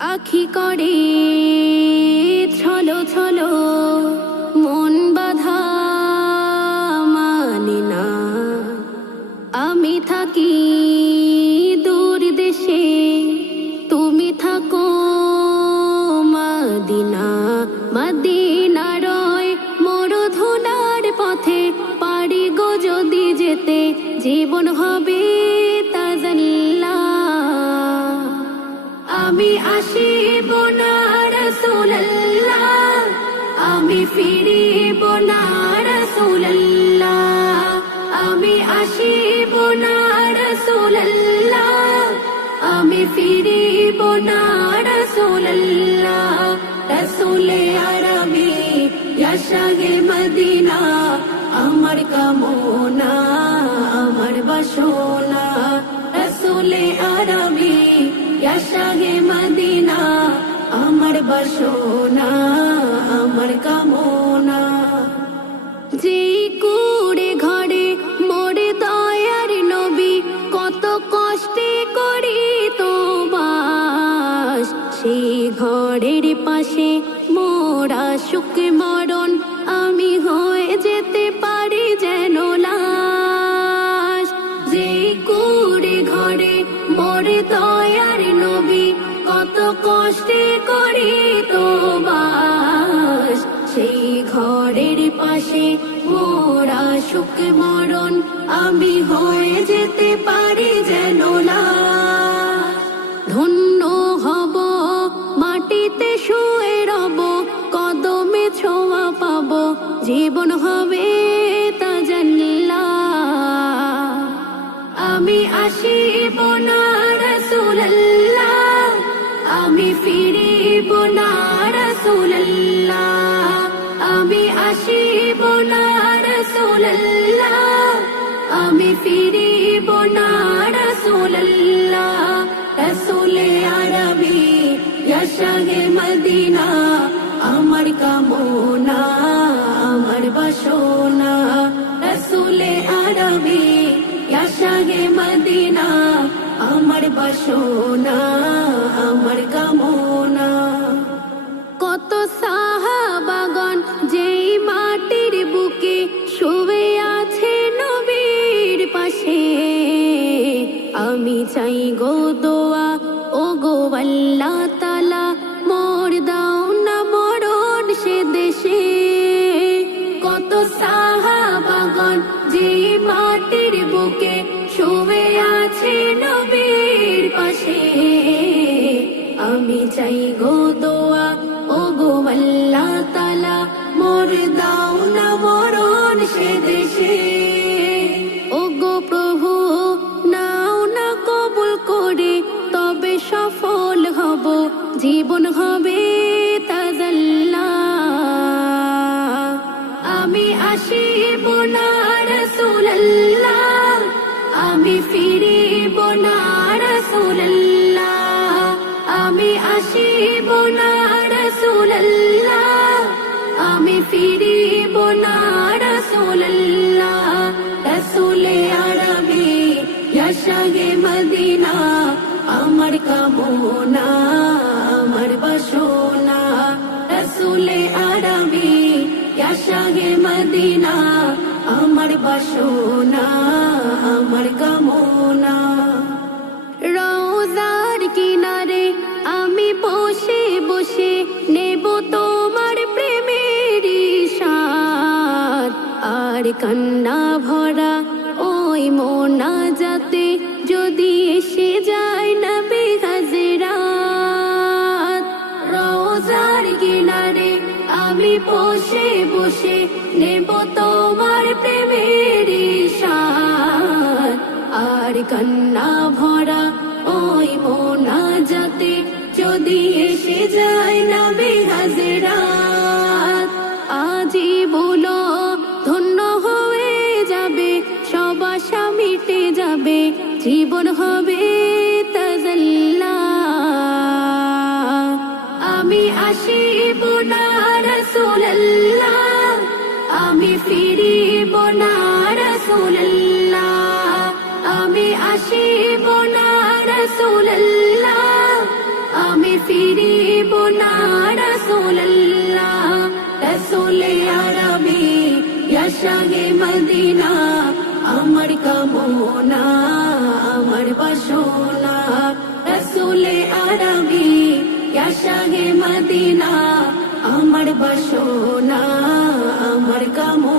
আখি করে ছলো ছলো মন বাধা মানে না। আমি থাকি দূর দেশে, তুমি থাকো মদিনা। মদিনারয় মরুধুলার পথে পারি গো যদি যেতে, জীবন হবে তাজাল্লা। আমি আসিব না রাসূলুল্লাহ, আমি ফিরিব না রাসূলুল্লাহ। আমি আসিব না রাসূলুল্লাহ, আমি ফিরিব না রাসূলুল্লাহ। রাসূলে আরবি ইয়া শাহে মদিনা, আমার কামনা আমার বাসনা। রাসূলে আরবি ইয়া শাহে মদিনা, আমার বাসনা আমার কামনা। যে কুড়ে ঘরে মোরে দয়ার নবী, কত কষ্টে করি তো বাস। সেই ঘরের পাশে মোরা সুখ মরণ, আমি হয়ে যেতে পারি যেন লাশ। যে কুড়ে ঘরে মোরে দয়ার নবী, কত কষ্টে করি তো বাস। সেই ঘরের পাশে মোরা সুখ মরণ, আমি হয়ে যেতে পারি যেন লাশ। ধন্য হব মাটিতে শুয়ে রব, কদমে ছোঁয়া পাব, জীবন হবে তাজাল্লা। আমি আসিব না রাসূলুল্লাহ, আমি ফিরিব না রাসূলুল্লাহ। আমি আসিব না রাসূলুল্লাহ, আমি ফিরিব না রাসূলুল্লাহ। রাসূলে আরবি ইয়া শাহে মদিনা, আমার কামনা আমার বাসনা। রাসূলে আরবি ইয়া শাহে মদিনা, আমার বাসনা আমার কামনা। কত সাহাবাগণ যেই মাটির বুকে শুয়ে আছে নবীর পাশে, আমি চাই গো দোয়া ও গো আল্লাহ তাআলা, মোর দাও না মরণ সে দেশে। কত সাহাবাগণ যেই মাটির বুকে শুয়ে আছে নবীর পাশে, আমি চাই গো দোয়া ও গো আল্লাহ তাআলা, মোর দাও না মরণ সে দেশে। ও গো প্রভু নাও না কবুল করে, তবে সফল হব, জীবন হবে তাজাল্লা। আমি আসিব না রাসূলুল্লাহ, আমি ফিরিব না রাসূলুল্লাহ। আমি আসিব না রাসূলুল্লাহ, আমি ফিরিব না রাসূলুল্লাহ। রাসূলে আরবি ইয়া শাহে মদিনা, আমার কামনা আমার বাসনা। রাসূলে আরবি ইয়া শাহে মদিনা, আমার বাসনা আমার কামনা। রওজার কিনারে আমি বসে বসে নেব তোমার প্রেমের স্বাদ, আর কান্না ভরা ওই মোনাজাতে যদি এসে যায় নবী হযরত। রওজার কিনারে আমি বসে বসে নেব তোমার প্রেমের স্বাদ, আর কান্না ভরা ওই মোনাজাতে যদি এসে যায় নবী হযরত। আজি বলো ধন্য হয়ে যাবে, সব আশা মিটে যাবে, জীবন হবে তাজাল্লা। আমি আসিব না রাসূলুল্লাহ, আমি ফিরিব না রাসূলুল্লাহ। আমি আসিব না রাসূলুল্লাহ, আমি ফিরিব না রাসূলুল্লাহ রাসূলে আরবি ইয়া শাহে মদিনা আমার কামনা আমার বাসনা রাসূলে আরবি ইয়া শাহে মদিনা আমার বাসনা আমার কামনা